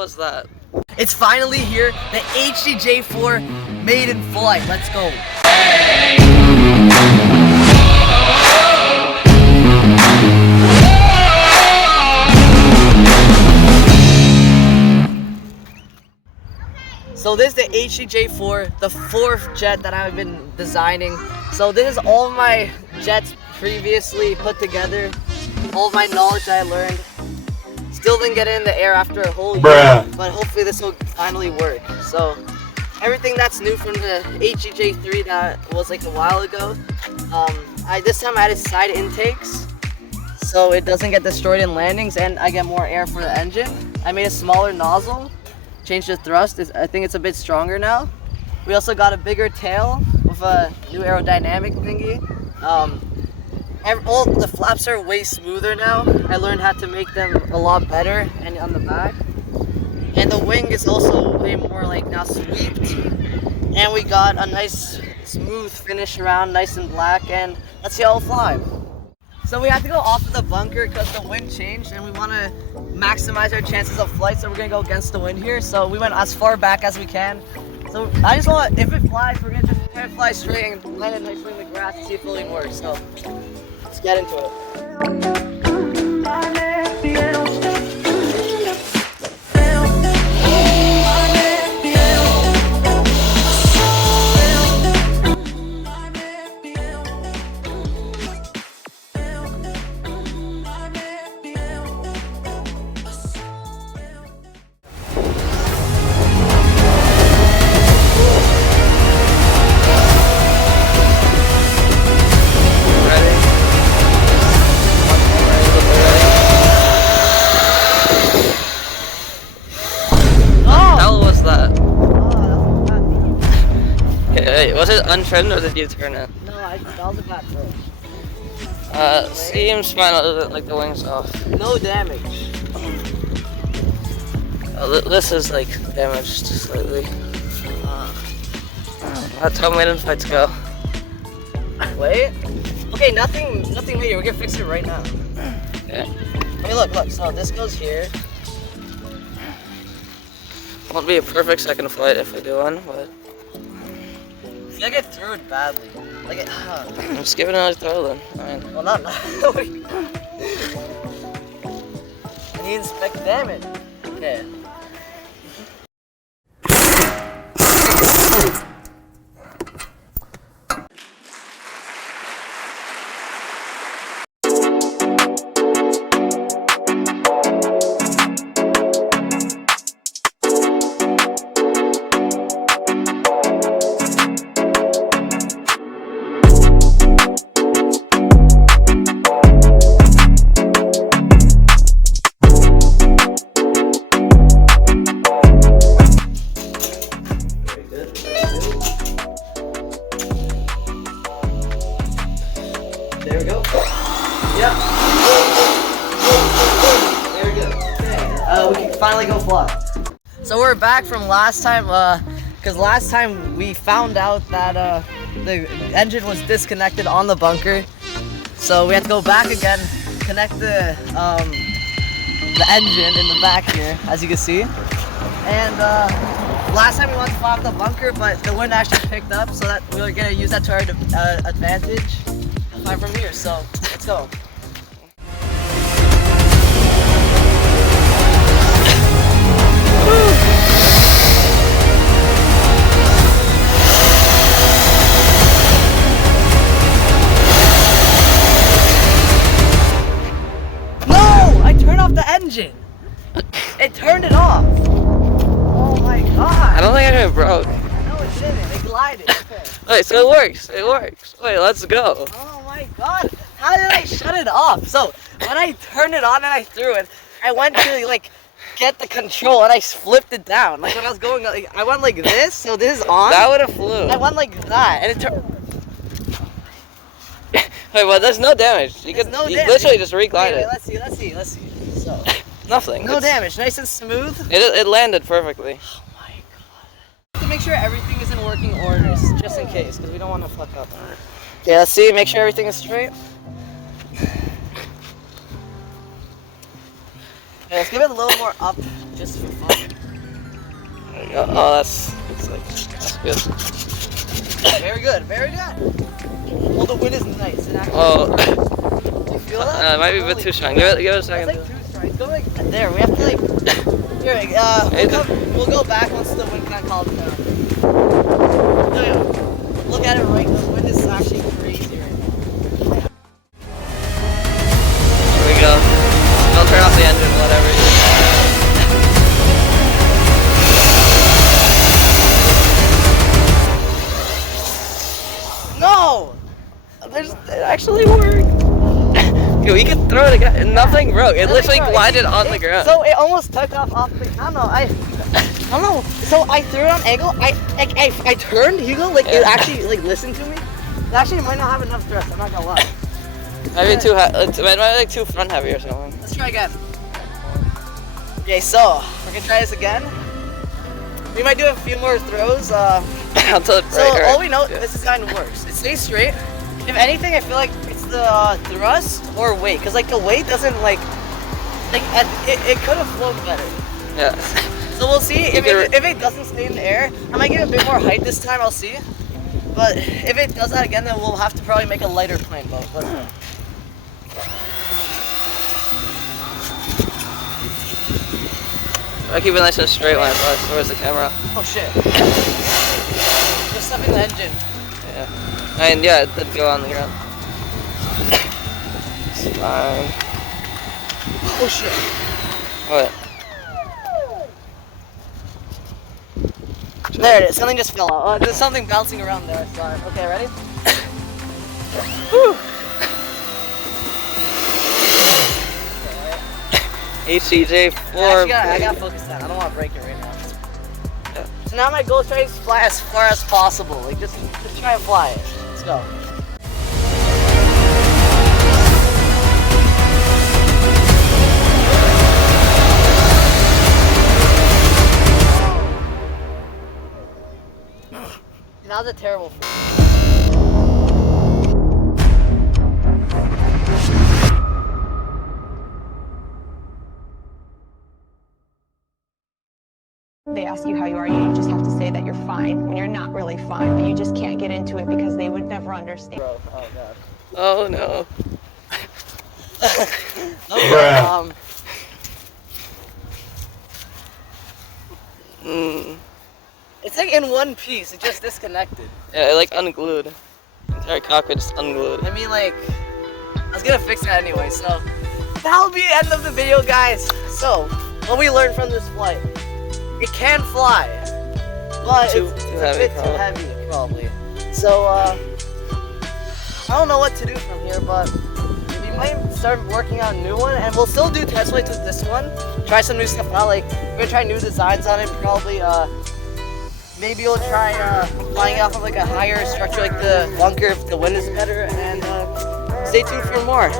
was that? It's finally here, the HDJ4 maiden flight. Let's go. So this is the HDJ4, the fourth jet that I've been designing. So this is all of my jets previously put together, all of my knowledge that I learned. Still didn't get it in the air after a whole year, but hopefully this will finally work. So everything that's new from the HDJ3 that was like a while ago, this time I added side intakes so it doesn't get destroyed in landings and I get more air for the engine. I made a smaller nozzle, changed the thrust. I think it's a bit stronger now. We also got a bigger tail with a new aerodynamic thingy. All the flaps are way smoother now. I learned how to make them a lot better and on the back. And the wing is also way more like now sweeped. And we got a nice smooth finish around, nice and black, and let's see how it'll fly. So we had to go off of the bunker because the wind changed and we want to maximize our chances of flight, so we're going to go against the wind here. So we went as far back as we can. So I just want, if it flies, we're going to just try to fly straight and land it nicely in the grass and see if it really works. So let's get into it. Was it untrimmed or did you turn it? No, that was a bad throw. Seems fine other than like the wings off. No damage. This is like damaged slightly. That's how maiden flights go. Wait. Okay, nothing major. We're gonna fix it right now. Okay. I mean, look. So this goes here. Won't be a perfect second flight if I do one, but. I feel like I threw it badly. Like Just give it another throw then. I mean. Well, not. I need to inspect damage. Okay. There we go. Yep. There we go. Okay. We can finally go fly. So we're back from last time, because last time we found out that the engine was disconnected on the bunker. So we had to go back again, connect the engine in the back here, as you can see. And last time we wanted to fly off the bunker, but the wind actually picked up, so that we were gonna use that to our advantage. Fly from here, so let's go. No! I turned off the engine! It turned it off! Oh my god! I don't think it broke. No, it didn't. It glided. Okay. Wait, so it works. It works. Wait, let's go. Oh my god! How did I shut it off? So when I turned it on and I threw it, I went to like get the control and I flipped it down. Like when I was going, like, I went like this, so this is on. That would have flew. I went like that, and it turned. Wait, well, there's no damage. You could literally just re-glide it. Let's see. So Nothing. no damage, nice and smooth. It landed perfectly. Oh my god! To make sure everything is in working order, just in case, because we don't want to fuck up. Okay, let's see. Make sure everything is straight. Okay, let's give it a little more up, just for fun. There you go. Oh, that's good. Very good, very good. Well, the wind is nice. It actually Oh. do you feel that? It might be a bit too strong. Give it a second. It's like too strong. It's going like there. We have to like. Here, we'll go back once the wind kind of calms down. Look at it right. The wind is actually crazy right now. Here we go. Don't turn off the engine, whatever. No! It actually worked. Yo, we can throw it again. Nothing broke. It literally glided on the ground. So it almost took off the. I don't know. I don't know. So I threw it on angle. I turned. Hugo, like it actually like listened to me. It actually might not have enough thrust. I'm not gonna lie. Maybe too it might be like too front heavy or something. Let's try again. Okay, so we're gonna try this again. We might do a few more throws. Until it So all we know, this is kind of works. It stays straight. If anything, I feel like it's the thrust or weight, cause like the weight doesn't like it could have flown better. Yeah. So we'll see if it doesn't stay in the air. I might get a bit more height this time. I'll see. But if it does that again, then we'll have to probably make a lighter plane boat. But I keep it nice and straight when I fly towards the camera. oh shit! Just stuff in the engine. Yeah. And yeah, it did go on the ground. It's fine. Oh shit! What? There it is. Something just fell out. There's something bouncing around there. Sorry. Okay, ready? Whew. HCJ4. I gotta focus that. I don't want to break it right now. Yeah. So now my goal is try to fly as far as possible. Like just try and fly it. Let's go. That was a terrible flight. They ask you how you are, you just have to say that you're fine when you're not really fine, but you just can't get into it because they would never understand. Bro, oh god. Oh no. It's like in one piece, it just disconnected. Yeah, it like unglued. The entire cockpit just unglued. I mean like, I was gonna fix that anyway, so that'll be the end of the video, guys. So, what we learned from this flight, it can fly, but it's a bit too heavy probably. So, I don't know what to do from here, but we might start working on a new one, and we'll still do test flights with this one. Try some new stuff out, like we're gonna try new designs on it, probably maybe we'll try flying off of like a higher structure like the bunker if the wind is better, and stay tuned for more.